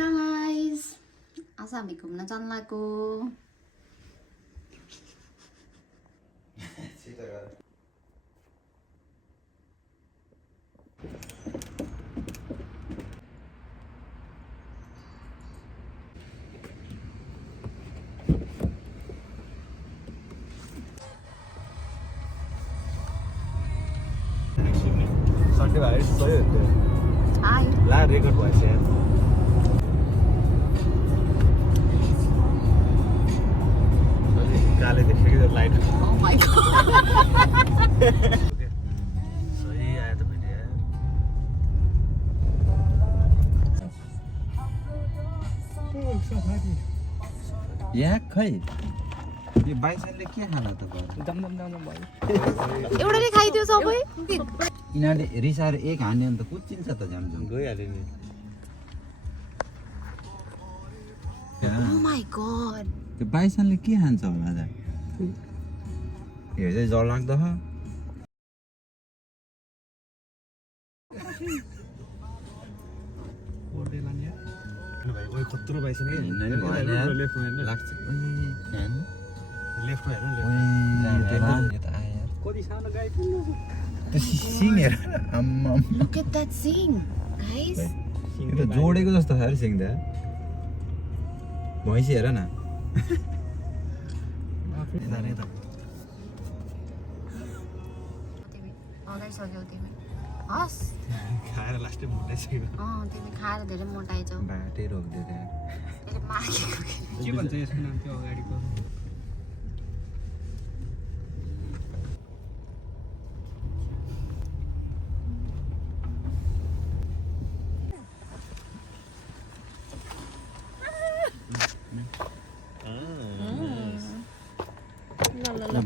guys, आज हामी घुम्न जान लागेको Sunday भाइ सही हो हाय ला रेकर्ड भएछ यार काले देखेको लाइट oh my god सही आयो त फेरि यहाँ खै यो बाइसनले के खाना त एउटाले खाइदियो सबै यिनीहरूले रिसाएर एक हान्यो भने त कुच्चिन्छ त झ्यामझ्याम गइहाल्यो नि oh my god त्यो बाइसनले के खान्छ होला त यो चाहिँ जलाग्दो छ भाइ ओइ खतरो भइछ नि हिँड्नै भएन यार। लेफ्ट होइन लाग्छ फ्यान लेफ्ट होइन यो त आयो यार कति सानो गाई किन्नु त्यो सिङ हेर आम्मा look at that thing guys यो त जोडेको जस्तो छ अरे सिङ त भैँसी हेर न जाने त तिमी अगाइसक्यौ तिमी हस् खाएर लास्टै मोटाइसक्यो तिमी खाएर धेरै मोटाइछौ बाटै रोकिदियो त्यहाँ त्यसले मागेको के भन्छ यसको नाम त्यो अगाडिको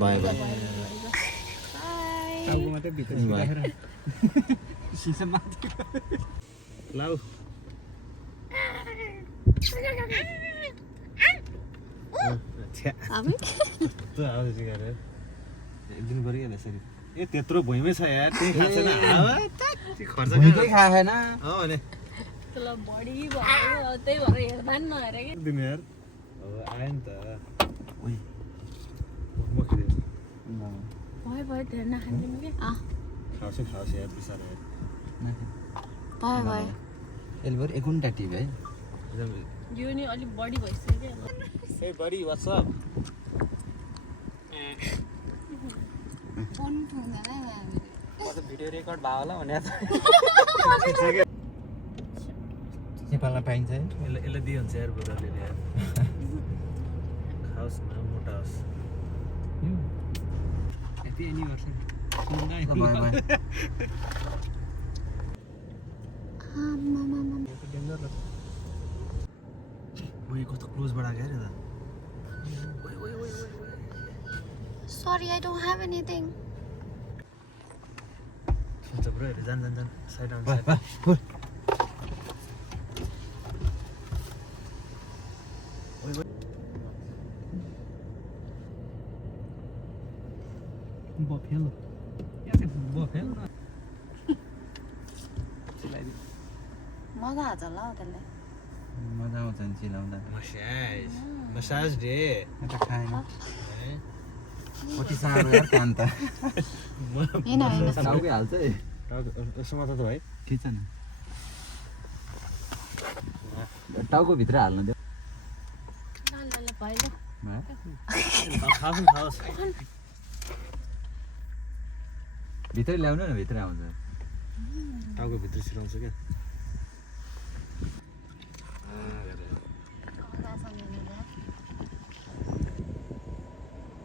बाई बाई टाउको मात्रै भित्र राखेर सिसा माथि लाउ हामी त आउँछ गरे एकदिन गरिहाल्छ यसरी ए त्यत्रो भुइँमै छ यार त्यही खान्छ न खर्च भुइँकै खाएन भने तल बढी भयो त्यही भएर हेर्दा नि नहेरे के दिन यार अब आयो नि त ओइ म खिच्छु भयो भयो धेरै नखान्दिनु के खाउँछ यार बिसारो यार भयो भयो यसले बरु 1 घन्टा टिभी है एकदम यो नि अलिक बढी भइसक्यो हे बडी व्हाट्स अप फोन ठुङ्दैन हामी म त भिडियो रेकर्ड भयो होला भने नेपालमा पाइन्छ है यसले दियो हुन्छ यार बुढाले यार खाओस् न मोटा होस् यति एनिभर्सरी बाई बाई ओइ कस्तो क्लोजबाट आयो अरे त sorry I don't have anything सुन्छ ब्रो हेर जान साइड आउनु बाई बाई फुल बफेल यार बफेल मजा आउँछ होला हौ त्यसले मजा आउँछ नि चिलाउँदा मसाज डे म त खाएन कति साह्रो यार कान त हैन हैन टाउकै हाल्छ है यसो मात्र त भाइ खिच न टाउको भित्र हाल्नु दियो ल ल ल भयो ल खाओस् भित्रै ल्याउनु न भित्र आउँछ टाउको भित्र सिराउँछ क्या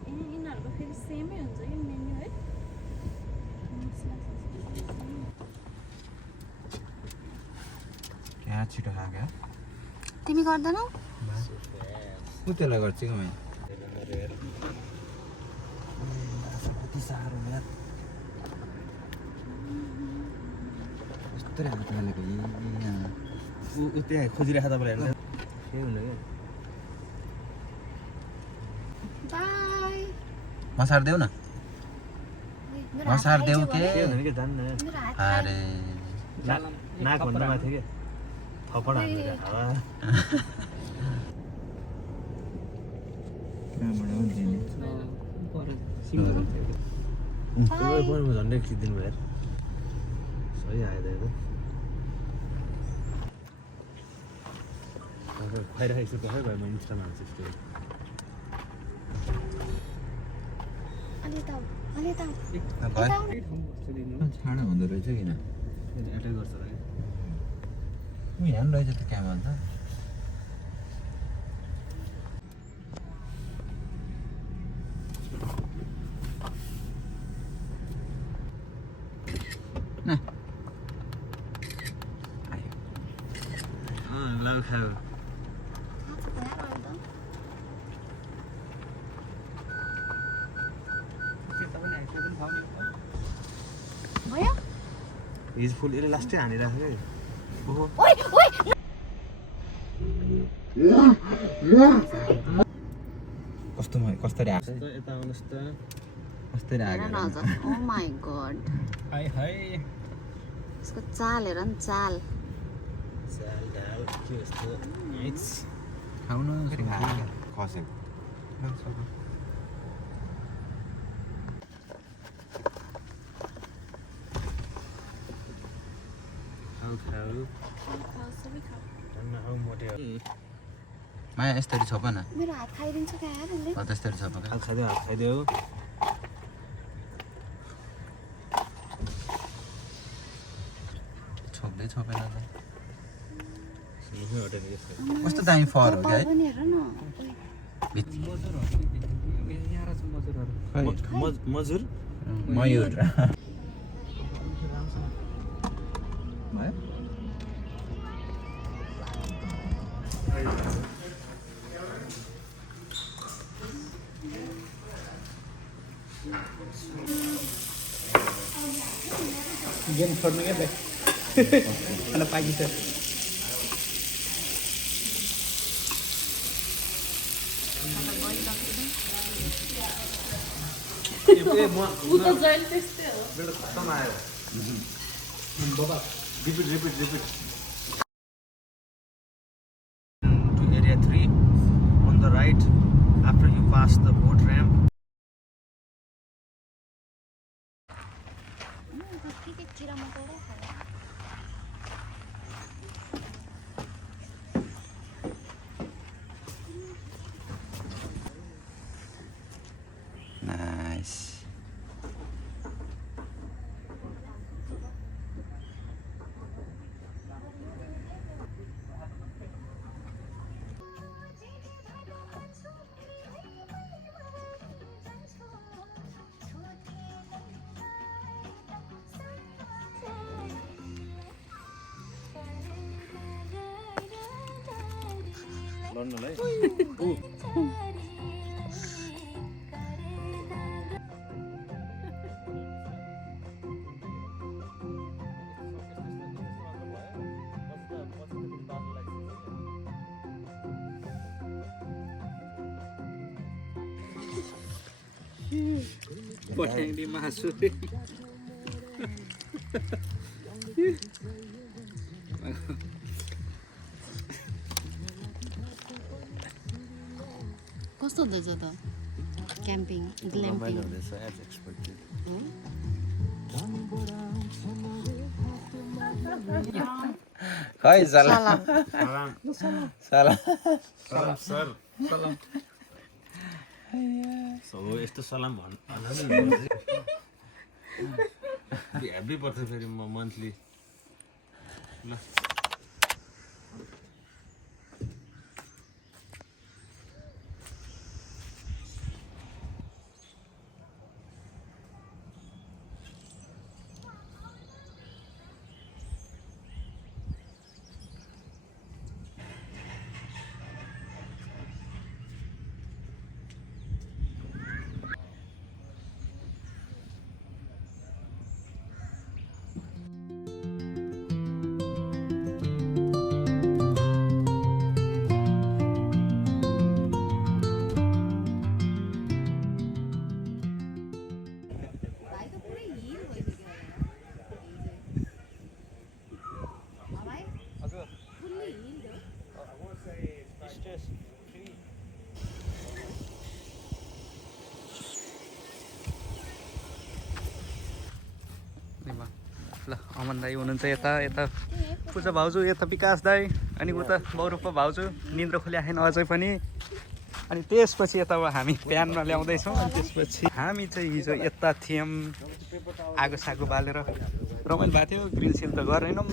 यिनीहरूको फेरि सेमै हुन्छ कि मेन्यु है क्या छिटो खा क्या तिमी गर्दैनौ उ त्यसलाई गर्छु कि मैले कति साह्रो यार यस्तो हात हालेको ऊ त्यहाँ खोजिरहेको तपाईँले हेर्नु के हुनु क्या बाई मसार देऊ न मसार देऊ के के भने के जान्न मेरो हात अरे नाक भन्दा माथि के थप्पड हानेर हावा कहाँबाट हो दिने तपाईँ पनि म झन्डै खिचिदिनु भयो सही आइदिएको खुवाइराखेको छु कसै भयो म इन्स्टामा हाल्छु स्टोरी अलि त छाडा हुँदो रहेछ किन एट्याक गर्छ र यहाँ पनि रहेछ त क्यामल त लाउ खाऊ भयो हिज फुल यसले लास्टै हानिराख्यो है ओहो ओइ ओइ कस्तरी आएको यता आउनुहोस् त कस्तरी हेर आएको न हजुर ओ माई गॉड हाय हाय यसको चाल हेर न चाल चाल ढाल के यस्तो इट्स खाउन खसेको खाऊ खाऊ खाऊ मोटे माया यस्तरी छोप न मेरो हात खाइदिन्छ क्या यार उसले त्यस्तरी छोप क्या हात खाइदेऊ छोप्दै छोपेन त मुखै हटेर यसो कस्तो दामी फर हो क्या है पनि हेर न मजुर मयूर भयो गेम छोड्नु क्या भाइ खाना पाकिन्छ ऊ त जहिले त्यस्तै हो Repeat. To area 3 on the right after you pass the boat ramp. के किरा मकोडा खायो नाइस लड्नलाई पठाइदिए मासु कस्तो हुँदैछ त क्याम्पिङ ग्ल्याम्पिङ हुँदैछ एज एक्सपेक्टेड खै सलाम सलाम सर सो यस्तो सलाम हेब्बी पर्छ फेरि म मन्थली ल रमन दाई हुनुहुन्छ यता यता पूजा भाउजू यता विकास दाई अनि उता बौरूपा भाउजू निन्द्र खोल्या छैन अझै पनि अनि त्यसपछि यता अब हामी बिहानमा ल्याउँदैछौँ अनि त्यसपछि हामी चाहिँ हिजो यता थियौँ आगो सागो बालेर रमाइलो भएको थियो ग्रिल सिल त गरेनौँ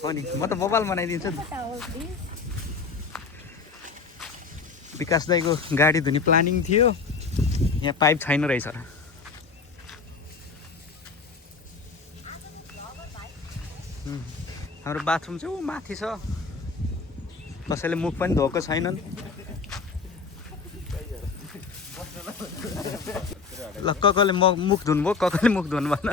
हो नि म त मोबाइल बनाइदिन्छु नि विकास दाईको गाडी धुने प्लानिङ थियो यहाँ पाइप छैन रहेछ हाम्रो बाथरुम चाहिँ ऊ माथि छ कसैले मुख पनि धोएको छैनन् ल ककले मुख धुनुभयो ककले मुख धुनु भन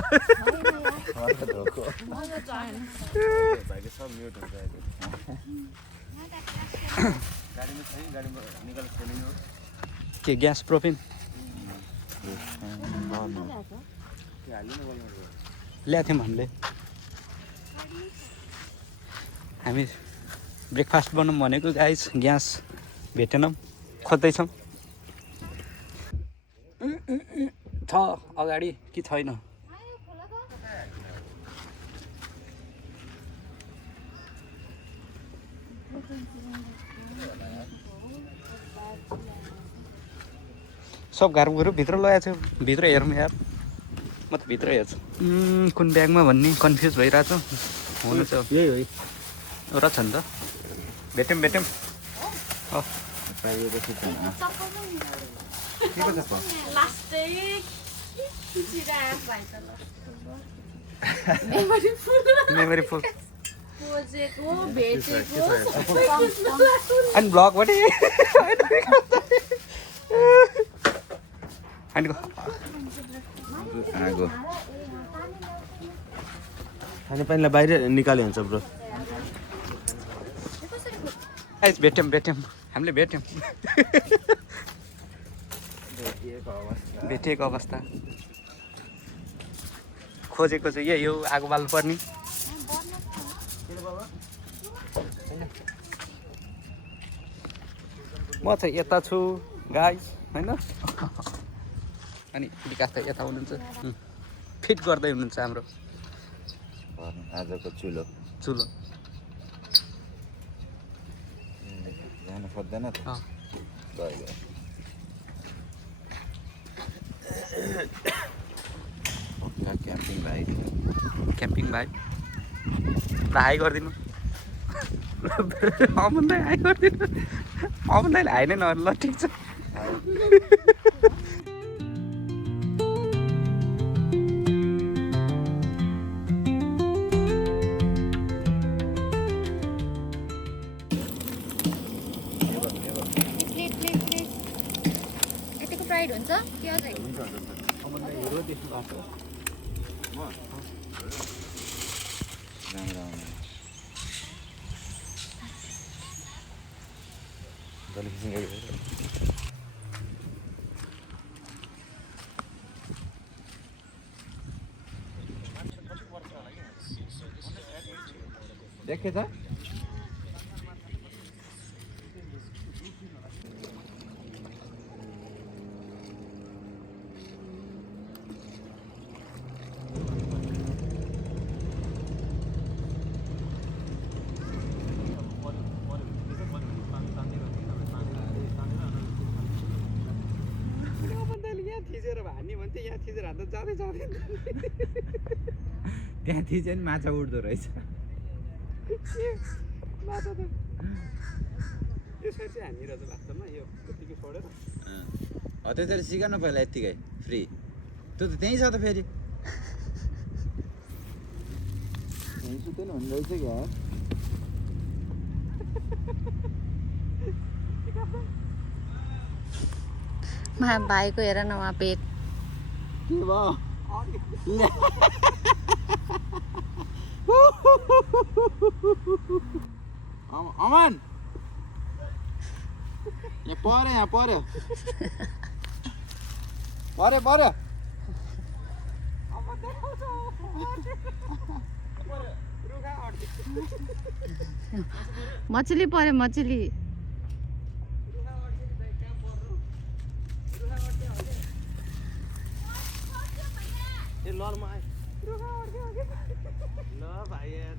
के ग्यास प्रोपिन ल्याएको थियौँ हामी ब्रेकफास्ट बनाऊँ भनेको गाइस ग्यास भेटेनौँ खोज्दैछौँ छ अगाडि कि छैन सब घरहरू भित्र लगाएको छु भित्र हेरौँ यार म त भित्र हेर्छु कुन ब्यागमा भन्ने कन्फ्युज भइरहेको छु हुनु चाहिँ यही हो रहेछ नि त भेट्यौँ मेमोरी फुल अनि ब्लग पनि अनि आगो खाने पानीलाई बाहिर निकाल्यो हुन्छ ब्रो भेट्यौँ हामीले भेट्यौँ भेटिएको अवस्था खोजेको चाहिँ यही हो आगो बाल्नु पर्ने म चाहिँ यता छु गाइस होइन अनि विकास त यता हुनुहुन्छ फिट गर्दै हुनुहुन्छ हाम्रो आजको चुलो जानु पर्दैन त क्याम्पिङ भाइ ल हाई गरिदिनु अमन दाइ हाई गरिदिनु अमन दाइले हाई नै नगर्नु ल ठिक छ फ्राइड हुन्छ प्याज देखे त त्यहाँ थिचेन माछा उड्दो रहेछ माछा त यसरी चाहिँ हानिरहेछ वास्तवमा यो त्यतिकै छोडेर हो त्यसरी सिकाउनु पहिला यत्तिकै फ्री त्यो त त्यहीँ छ त फेरि यहीँ सुतेन भन्दैछ क्या भाइको हेर न उहाँ पेट के भयो अमन यहाँ पर्यो मछली पर्यो मछली ए ल लरमा आए ल भाइ यार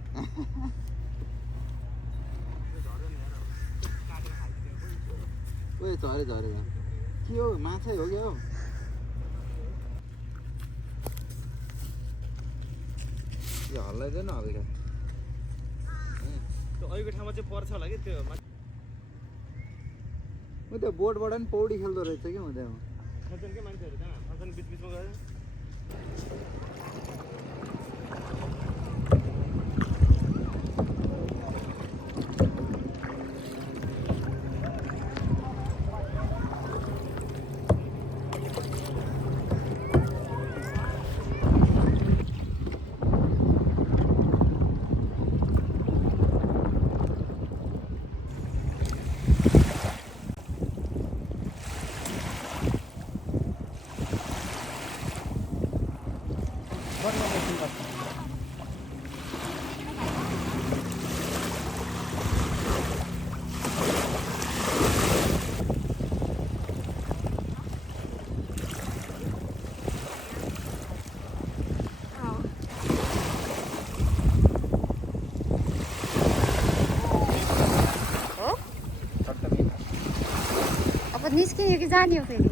ओए झरे के हो माछै हो क्या हो यो हल्लाइदैन अब क्या त्यो अहिलेको ठाउँमा चाहिँ पर्छ होला कि त्यो म त्यो बोटबाट पनि पौडी खेल्दो रहेछ कि हुँदैन खर्चन के मान्छेहरू त्यहाँ खर्चन बिचमा गएर अब निस्कियो कि जाने हो फेरि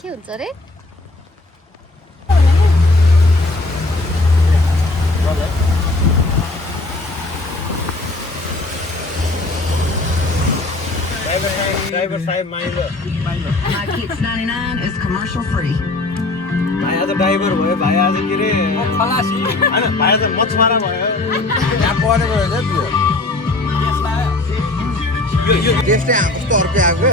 के हुन्छ रे ड्राइभर साहेब माइलो Kids 99 is commercial free. भाइ आज ड्राइभर भयो भाइ आज के रे खलासी हैन भाइ आज मछमारा भयो यहाँ परेको रहेछ यो त्यस्तै कस्तो अर्कै आएको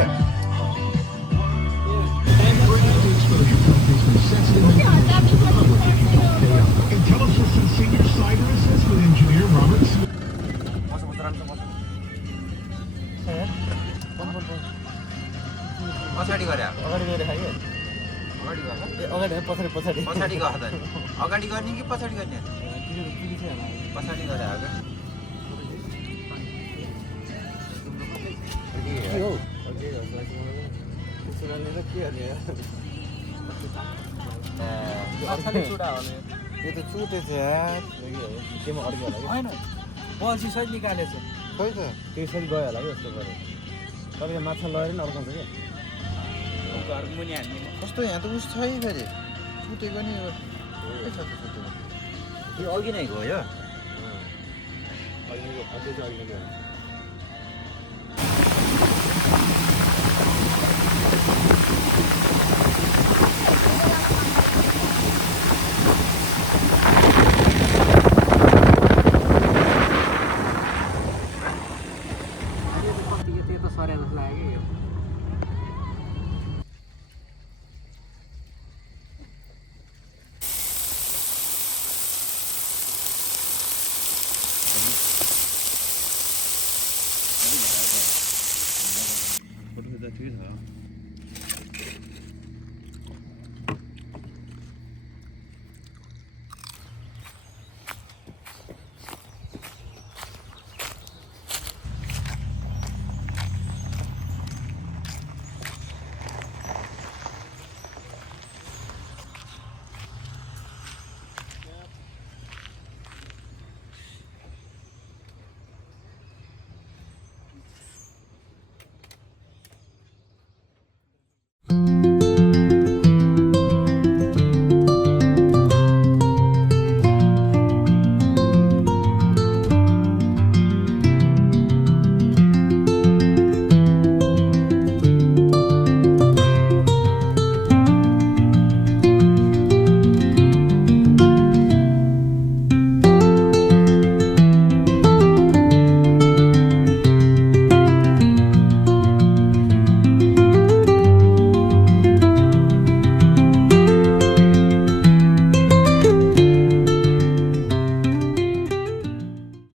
IntelliSystem Senior Slider Assist with Engineer Robert Smith. पछाडि गरे अगाडि गएर खायो अगाडि गएर ए अगाडि पछाडि पछाडि पछाडि गयो त अगाडि गर्ने कि पछाडि गर्ने किरी चाहिँ पछाडि गरे आएको के हो ओके सुनाले त के गर्ने अथाले चुडा हो नि यो त चुटेछ यार केमा अड्क्यो होला कि हैन पछि सही निकालेछ खै त त्यसरी गयो होला कि यस्तो गऱ्यो तपाईँले माछा लगेर नि अड्काउँछ क्या घर मुनि हान्ने कस्तो यहाँ त उस छ है फेरि छुटेको नि के छ त छुटेको यो अघि नै गयो अघिको अझै चाहिँ अघिको